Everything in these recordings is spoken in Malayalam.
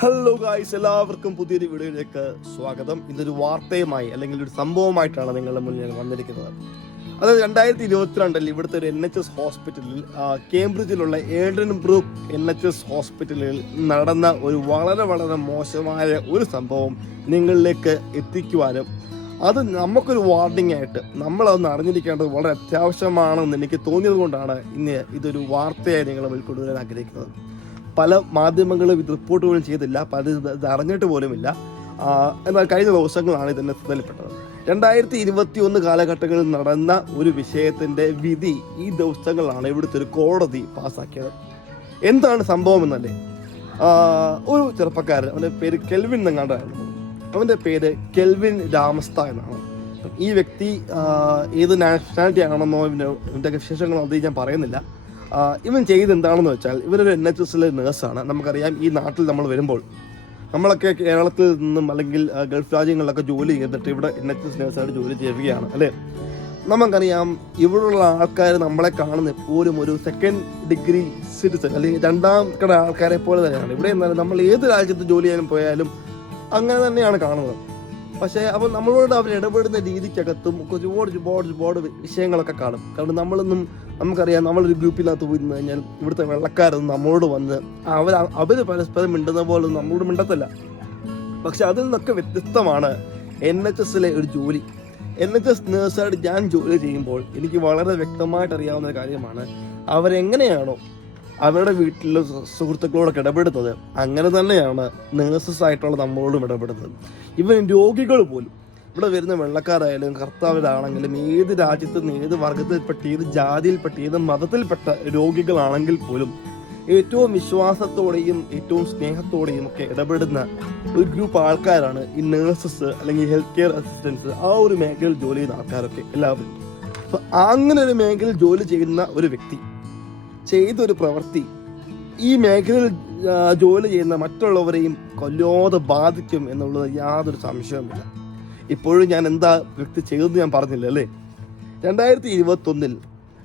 ഹലോ ഗായ്സ്, എല്ലാവർക്കും പുതിയൊരു വീഡിയോയിലേക്ക് സ്വാഗതം. ഇതൊരു വാർത്തയുമായി അല്ലെങ്കിൽ ഒരു സംഭവമായിട്ടാണ് നിങ്ങളുടെ മുന്നിൽ ഞാൻ വന്നിരിക്കുന്നത്. അത് 2022 ഇവിടുത്തെ ഒരു NHS ഹോസ്പിറ്റലിൽ, കേംബ്രിഡ്ജിലുള്ള ഏഡൻ ബ്രൂക്ക് NHS ഹോസ്പിറ്റലിൽ നടന്ന ഒരു വളരെ വളരെ മോശമായ ഒരു സംഭവം നിങ്ങളിലേക്ക് എത്തിക്കുവാനും അത് നമുക്കൊരു വാർണിംഗ് ആയിട്ട് നമ്മളതൊന്ന് അറിഞ്ഞിരിക്കേണ്ടത് വളരെ അത്യാവശ്യമാണെന്ന് എനിക്ക് തോന്നിയത് കൊണ്ടാണ് ഇന്ന് ഇതൊരു വാർത്തയായി നിങ്ങളെ മുന്നിൽ കൊണ്ടുവരാൻ ആഗ്രഹിക്കുന്നത്. പല മാധ്യമങ്ങളും ഇത് റിപ്പോർട്ട് പോലും ചെയ്തില്ല, പലരും ഇത് അറിഞ്ഞിട്ട് പോലുമില്ല. എന്നാൽ കഴിഞ്ഞ ദിവസങ്ങളാണ് ഇതിൻ്റെ ശ്രദ്ധയിൽപ്പെട്ടത്. 2021 കാലഘട്ടങ്ങളിൽ നടന്ന ഒരു വിഷയത്തിൻ്റെ വിധി ഈ ദിവസങ്ങളാണ് ഇവിടുത്തെ ഒരു കോടതി പാസ്സാക്കിയത്. എന്താണ് സംഭവം എന്നല്ലേ, ഒരു ചെറുപ്പക്കാരൻ, അവൻ്റെ പേര് കെൽവിൻ എന്നെങ്ങാണ്ടായിരുന്നു. അവൻ്റെ പേര് കെൽവിൻ രാമസ്ത എന്നാണ്. ഈ വ്യക്തി ഏത് നാഷണാലിറ്റി ആണെന്നോ ഇവൻ്റെ വിശേഷങ്ങളോ അത് ഞാൻ പറയുന്നില്ല. ഇവൻ ചെയ്ത് എന്താണെന്ന് വെച്ചാൽ, ഇവരൊരു NHSലെ നേഴ്സാണ്. നമുക്കറിയാം, ഈ നാട്ടിൽ നമ്മൾ വരുമ്പോൾ നമ്മളൊക്കെ കേരളത്തിൽ നിന്നും അല്ലെങ്കിൽ ഗൾഫ് രാജ്യങ്ങളിലൊക്കെ ജോലി ചെയ്തിട്ട് ഇവിടെ NHS നേഴ്സായിട്ട് ജോലി ചെയ്യുകയാണ് അല്ലേ. നമുക്കറിയാം, ഇവിടെയുള്ള ആൾക്കാർ നമ്മളെ കാണുന്ന എപ്പോഴും ഒരു സെക്കൻഡ് ഡിഗ്രി സിറ്റിസൺ അല്ലെങ്കിൽ രണ്ടാം കട ആൾക്കാരെ പോലെ തന്നെയാണ്. ഇവിടെ എന്നാലും നമ്മൾ ഏത് രാജ്യത്ത് ജോലി ചെയ്യാനും പോയാലും അങ്ങനെ തന്നെയാണ് കാണുന്നത്. പക്ഷേ അപ്പോൾ നമ്മളോട് അവർ ഇടപെടുന്ന രീതിക്കകത്തും ഒരുപാട് വിഷയങ്ങളൊക്കെ കാണും. കാരണം നമുക്കറിയാം, നമ്മളൊരു ഗ്രൂപ്പിനകത്ത് പോയി നിന്ന് കഴിഞ്ഞാൽ ഇവിടുത്തെ വെള്ളക്കാരൊന്നും നമ്മളോട് വന്ന് അവർ പരസ്പരം മിണ്ടുന്ന പോലെ നമ്മളോട് മിണ്ടത്തില്ല. പക്ഷെ അതിൽ നിന്നൊക്കെ വ്യത്യസ്തമാണ് NHSലെ ഒരു ജോലി. NHS നേഴ്സായിട്ട് ഞാൻ ജോലി ചെയ്യുമ്പോൾ എനിക്ക് വളരെ വ്യക്തമായിട്ട് അറിയാവുന്ന കാര്യമാണ്, അവരെങ്ങനെയാണോ അവരുടെ വീട്ടിലെ സുഹൃത്തുക്കളോടൊക്കെ ഇടപെടുന്നത് അങ്ങനെ തന്നെയാണ് നേഴ്സസ് ആയിട്ടുള്ള നമ്മളോടും ഇടപെടുന്നത്. ഇവൻ രോഗികൾ പോലും, ഇവിടെ വരുന്ന വെള്ളക്കാരായാലും കർത്താവരാണെങ്കിലും ഏത് രാജ്യത്ത് നിന്ന് ഏത് വർഗത്തിൽപ്പെട്ട ഏത് ജാതിയിൽപ്പെട്ട ഏത് മതത്തിൽപ്പെട്ട രോഗികളാണെങ്കിൽ പോലും ഏറ്റവും വിശ്വാസത്തോടെയും ഏറ്റവും സ്നേഹത്തോടെയും ഒക്കെ ഇടപെടുന്ന ഒരു ഗ്രൂപ്പ് ആൾക്കാരാണ് ഈ നേഴ്സസ് അല്ലെങ്കിൽ ഹെൽത്ത് കെയർ അസിസ്റ്റൻസ്. ആ ഒരു മേഖലയിൽ ജോലി ചെയ്യുന്ന ആൾക്കാരൊക്കെ എല്ലാവരും. അപ്പം അങ്ങനെ ഒരു മേഖലയിൽ ജോലി ചെയ്യുന്ന ഒരു വ്യക്തി ചെയ്തൊരു പ്രവൃത്തി ഈ മേഖലയിൽ ജോലി ചെയ്യുന്ന മറ്റുള്ളവരെയും കൊല്ലാതെ ബാധിക്കും എന്നുള്ളത് യാതൊരു സംശയവുമില്ല. ഇപ്പോഴും ഞാൻ എന്താ വ്യക്തി ചെയ്തതെന്ന് ഞാൻ പറഞ്ഞില്ല അല്ലേ. 2021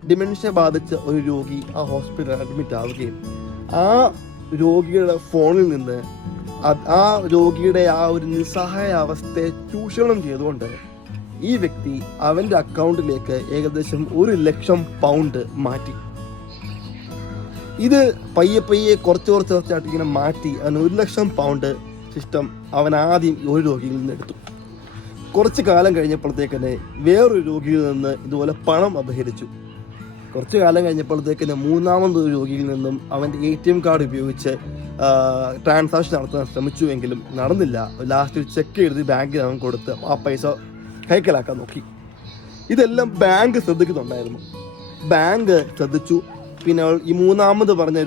ഡിമെൻഷ്യ ബാധിച്ച ഒരു രോഗി ആ ഹോസ്പിറ്റലിൽ അഡ്മിറ്റ് ആവുകയും ആ രോഗിയുടെ ഫോണിൽ നിന്ന് ആ രോഗിയുടെ ആ ഒരു നിസ്സഹായ അവസ്ഥയെ ചൂഷണം ചെയ്തുകൊണ്ട് ഈ വ്യക്തി അവൻ്റെ അക്കൗണ്ടിലേക്ക് ഏകദേശം 1 ലക്ഷം പൗണ്ട് മാറ്റി. ഇത് പയ്യെ കുറച്ചായിട്ട് ഇങ്ങനെ മാറ്റി അവന് 1 ലക്ഷം പൗണ്ട് സിസ്റ്റം അവൻ ആദ്യം ഒരു രോഗിയിൽ നിന്ന് എടുത്തു. കുറച്ച് കാലം കഴിഞ്ഞപ്പോഴത്തേക്കന്നെ വേറൊരു രോഗിയിൽ നിന്ന് ഇതുപോലെ പണം അപഹരിച്ചു. കുറച്ച് കാലം കഴിഞ്ഞപ്പോഴത്തേക്കന്നെ മൂന്നാമതൊരു രോഗിയിൽ നിന്നും അവൻ്റെ ATM കാർഡ് ഉപയോഗിച്ച് ട്രാൻസാക്ഷൻ നടത്താൻ ശ്രമിച്ചുവെങ്കിലും നടന്നില്ല. ലാസ്റ്റ് ഒരു ചെക്ക് എഴുതി ബാങ്കിൽ അവൻ കൊടുത്ത് ആ പൈസ കൈക്കലാക്കാൻ നോക്കി. ഇതെല്ലാം ബാങ്ക് ശ്രദ്ധിക്കുന്നുണ്ടായിരുന്നു. ബാങ്ക് ശ്രദ്ധിച്ചു. പിന്നെ ഈ മൂന്നാമത് പറഞ്ഞ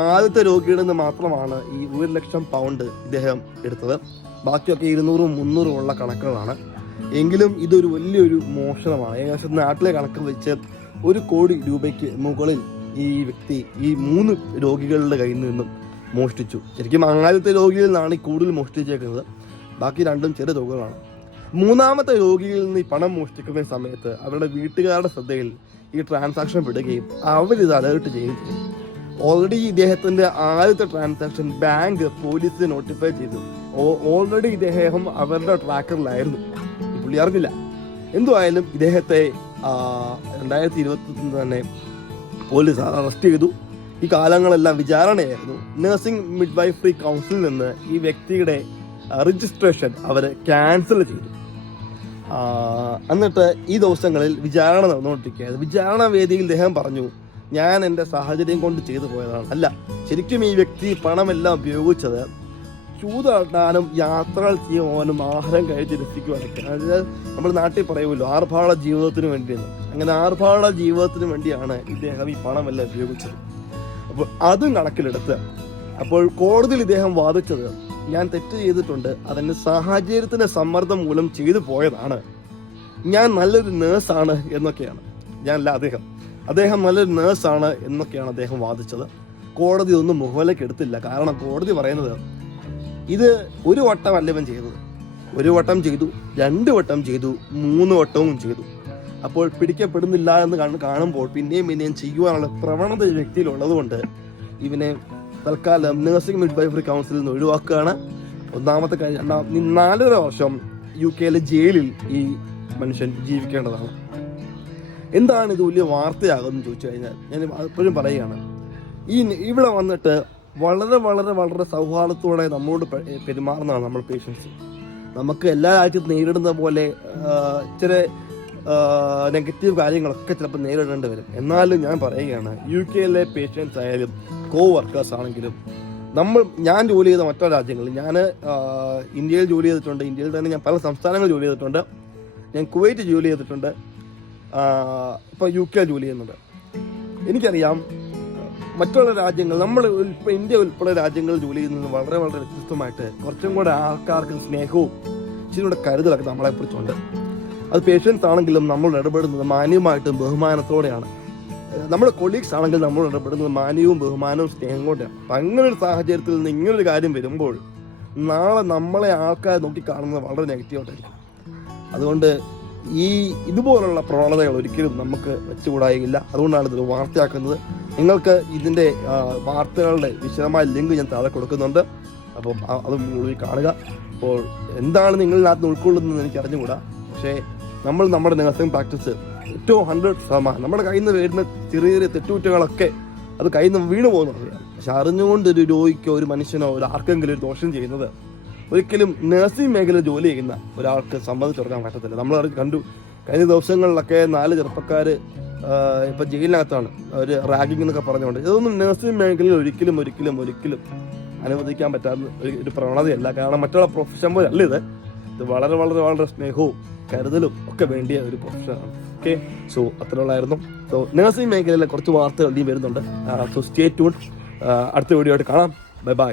ആദ്യത്തെ രോഗിയുടെ നിന്ന് മാത്രമാണ് ഈ 1 ലക്ഷം പൗണ്ട് ഇദ്ദേഹം എടുത്തത്. ബാക്കിയൊക്കെ 200-ഉം 300-ഉം ഉള്ള കണക്കുകളാണ്. എങ്കിലും ഇതൊരു വലിയൊരു മോഷണമാണ്. ഏകദേശം നാട്ടിലെ കണക്ക് വെച്ച് 1 കോടി രൂപയ്ക്ക് മുകളിൽ ഈ വ്യക്തി ഈ 3 രോഗികളുടെ കയ്യിൽ നിന്നും മോഷ്ടിച്ചു. ശരിക്കും ആദ്യത്തെ രോഗിയിൽ നിന്നാണ് ഈ കൂടുതൽ മോഷ്ടിച്ചേക്കുന്നത്. ബാക്കി 2 ചെറിയ തുകകളാണ്. മൂന്നാമത്തെ രോഗിയിൽ നിന്ന് ഈ പണം മോഷ്ടിക്കുന്ന സമയത്ത് അവരുടെ വീട്ടുകാരുടെ ശ്രദ്ധയിൽ ഈ ട്രാൻസാക്ഷൻ വിടുകയും അവരിത് അലേർട്ട് ചെയ്യുകയും ചെയ്യും. ഓൾറെഡി ഇദ്ദേഹത്തിൻ്റെ ആദ്യത്തെ ട്രാൻസാക്ഷൻ ബാങ്ക് പോലീസിനെ നോട്ടിഫൈ ചെയ്തു. ഓൾറെഡി ഇദ്ദേഹം അവരുടെ ട്രാക്കറിലായിരുന്നു. ഈ പുള്ളി അറിഞ്ഞില്ല. എന്തുമായാലും ഇദ്ദേഹത്തെ 2021 തന്നെ പോലീസ് അറസ്റ്റ് ചെയ്തു. ഈ കാലങ്ങളെല്ലാം വിചാരണയായിരുന്നു. നഴ്സിംഗ് മിഡ്വൈഫറി കൗൺസിലിൽ നിന്ന് ഈ വ്യക്തിയുടെ രജിസ്ട്രേഷൻ അവർ ക്യാൻസൽ ചെയ്തു. എന്നിട്ട് ഈ ദിവസങ്ങളിൽ വിചാരണ നടന്നുകൊണ്ടിരിക്കുകയായിരുന്നു. വിചാരണ വേദിയിൽ ഇദ്ദേഹം പറഞ്ഞു, ഞാൻ എൻ്റെ സാഹചര്യം കൊണ്ട് ചെയ്തു പോയതാണ്. അല്ല, ശരിക്കും ഈ വ്യക്തി പണമെല്ലാം ഉപയോഗിച്ചത് ചൂതാട്ടാനും യാത്രകൾ ചെയ്യുവാനും ആഹാരം കഴിച്ച് രസിക്കുവാനൊക്കെ. അതായത് നമ്മൾ നാട്ടിൽ പറയുമല്ലോ, ആർഭാട ജീവിതത്തിന് വേണ്ടിയെന്ന്. അങ്ങനെ ആർഭാട ജീവിതത്തിന് വേണ്ടിയാണ് ഇദ്ദേഹം ഈ പണമെല്ലാം ഉപയോഗിച്ചത്. അപ്പോൾ അതും കണക്കിലെടുത്ത് അപ്പോൾ കോടതിയിൽ ഇദ്ദേഹം വാദിച്ചത്, ഞാൻ തെറ്റ് ചെയ്തിട്ടുണ്ട്, അതിൻ്റെ സാഹചര്യത്തിൻ്റെ സമ്മർദ്ദം മൂലം ചെയ്തു പോയതാണ്, ഞാൻ നല്ലൊരു നേഴ്സാണ് എന്നൊക്കെയാണ്. ഞാനല്ല, അദ്ദേഹം നല്ലൊരു നേഴ്സാണ് എന്നൊക്കെയാണ് അദ്ദേഹം വാദിച്ചത്. കോടതി ഒന്നും മുഖവിലേക്ക് എടുത്തില്ല. കാരണം കോടതി പറയുന്നത്, ഇത് 1 വട്ടമല്ല ഇവൻ ചെയ്തത്. 1 വട്ടം ചെയ്തു, 2 വട്ടം ചെയ്തു, 3 വട്ടവും ചെയ്തു. അപ്പോൾ പിടിക്കപ്പെടുന്നില്ല എന്ന് കാണുമ്പോൾ പിന്നെയും ചെയ്യുവാനുള്ള പ്രവണത വ്യക്തിയിലുള്ളത് കൊണ്ട് ഇവനെ തൽക്കാലം നഴ്സിംഗ് മിഡ്വൈഫറി കൗൺസിലിൽ നിന്ന് ഒഴിവാക്കുകയാണ്. ഒന്നാമത്തെ 4.5 വർഷം UK ജയിലിൽ ഈ മനുഷ്യൻ ജീവിക്കേണ്ടതാണ്. എന്താണ് ഇത് വലിയ വാർത്തയാകുമെന്ന് ചോദിച്ചു കഴിഞ്ഞാൽ ഞാൻ എപ്പോഴും പറയുകയാണ്, ഇവിടെ വന്നിട്ട് വളരെ വളരെ വളരെ സൗഹാർദ്ദത്തോടെ നമ്മളോട് പെരുമാറുന്നതാണ് നമ്മൾ പേഷ്യൻസ്. നമുക്ക് എല്ലാ രാജ്യത്തും നേരിടുന്ന പോലെ ചില നെഗറ്റീവ് കാര്യങ്ങളൊക്കെ ചിലപ്പോൾ നേരിടേണ്ടി വരും. എന്നാലും ഞാൻ പറയുകയാണ്, UK പേഷ്യൻസ് ആയാലും വർക്കേഴ്സ് ആണെങ്കിലും ഞാൻ ജോലി ചെയ്ത മറ്റു രാജ്യങ്ങളിൽ, ഞാൻ ഇന്ത്യയിൽ ജോലി ചെയ്തിട്ടുണ്ട്. ഇന്ത്യയിൽ തന്നെ ഞാൻ പല സംസ്ഥാനങ്ങളിൽ ജോലി ചെയ്തിട്ടുണ്ട്. ഞാൻ കുവൈറ്റ് ജോലി ചെയ്തിട്ടുണ്ട്. ഇപ്പോൾ UK ജോലി ചെയ്യുന്നുണ്ട്. എനിക്കറിയാം മറ്റുള്ള രാജ്യങ്ങൾ, ഇപ്പോൾ ഇന്ത്യ ഉൾപ്പെടെ രാജ്യങ്ങളിൽ ജോലി ചെയ്യുന്നത് വളരെ വളരെ വ്യത്യസ്തമായിട്ട് കുറച്ചും കൂടെ ആൾക്കാർക്ക് സ്നേഹവും ഇച്ചിരി കൂടെ കരുതലൊക്കെ നമ്മളെക്കുറിച്ചുണ്ട്. അത് പേഷ്യൻസ് ആണെങ്കിലും നമ്മൾ ഇടപെടുന്നത് മാന്യമായിട്ടും ബഹുമാനത്തോടെയാണ്. നമ്മുടെ കൊളീഗ്സ് ആണെങ്കിൽ നമ്മൾ ഇടപെടുന്നത് മാന്യവും ബഹുമാനവും സ്നേഹം കൊണ്ടാണ്. അപ്പം അങ്ങനെ ഒരു സാഹചര്യത്തിൽ നിന്ന് ഇങ്ങനൊരു കാര്യം വരുമ്പോൾ നാളെ നമ്മളെ ആൾക്കാർ നോക്കിക്കാണുന്നത് വളരെ നെഗറ്റീവായിട്ടായിരിക്കും. അതുകൊണ്ട് ഇതുപോലുള്ള പ്രവണതകൾ ഒരിക്കലും നമുക്ക് വെച്ചുകൂടായില്ല. അതുകൊണ്ടാണ് ഇത് വാർത്തയാക്കുന്നത്. നിങ്ങൾക്ക് ഇതിൻ്റെ വാർത്തകളുടെ വിശദമായ ലിങ്ക് ഞാൻ താഴെ കൊടുക്കുന്നുണ്ട്. അപ്പം അത് മുഴുവൻ കാണുക. അപ്പോൾ എന്താണ് നിങ്ങളിനകത്ത് ഉൾക്കൊള്ളുന്നതെന്ന് എനിക്ക് അറിഞ്ഞുകൂടാ. പക്ഷേ നമ്മുടെ നഴ്സിംഗ് പ്രാക്ടീസ് ഏറ്റവും 100% നമ്മുടെ കയ്യിൽ നിന്ന് വരുന്ന ചെറിയ ചെറിയ തെറ്റുകുറ്റങ്ങളൊക്കെ അത് കയ്യിൽ നിന്ന് വീണ് പോകുന്നതാണ്. പക്ഷെ അറിഞ്ഞുകൊണ്ട് ഒരു രോഗിക്കോ ഒരു മനുഷ്യനോ ആർക്കെങ്കിലും ഒരു ദോഷം ചെയ്യുന്നത് ഒരിക്കലും നഴ്സിംഗ് മേഖലയിൽ ജോലി ചെയ്യുന്ന ഒരാൾക്ക് സമ്മതിച്ചു കൊടുക്കാൻ പറ്റത്തില്ല. നമ്മൾ കണ്ടു കഴിഞ്ഞ ദിവസങ്ങളിലൊക്കെ 4 ചെറുപ്പക്കാർ ഇപ്പം ജയിലിനകത്താണ് അവർ റാഗിങ് എന്നൊക്കെ പറഞ്ഞുകൊണ്ട്. ഇതൊന്നും നഴ്സിംഗ് മേഖലയിൽ ഒരിക്കലും ഒരിക്കലും ഒരിക്കലും അനുവദിക്കാൻ പറ്റാത്ത ഒരു പ്രവണതയല്ല. കാരണം മറ്റുള്ള പ്രൊഫഷൻ പോലെ അല്ല ഇത് വളരെ വളരെ വളരെ സ്നേഹവും കരുതലും ഒക്കെ വേണ്ടിയ ഒരു പ്രൊഫഷനാണ്. ഓക്കെ, സോ അത്രയുള്ളായിരുന്നു. സോ നഴ്സിംഗ് മേഖലയിലെ കുറച്ച് വാർത്തകൾ ഇനിയും വരുന്നുണ്ട്. So stay tune. അടുത്ത വീഡിയോ ആയിട്ട് കാണാം. Bye by.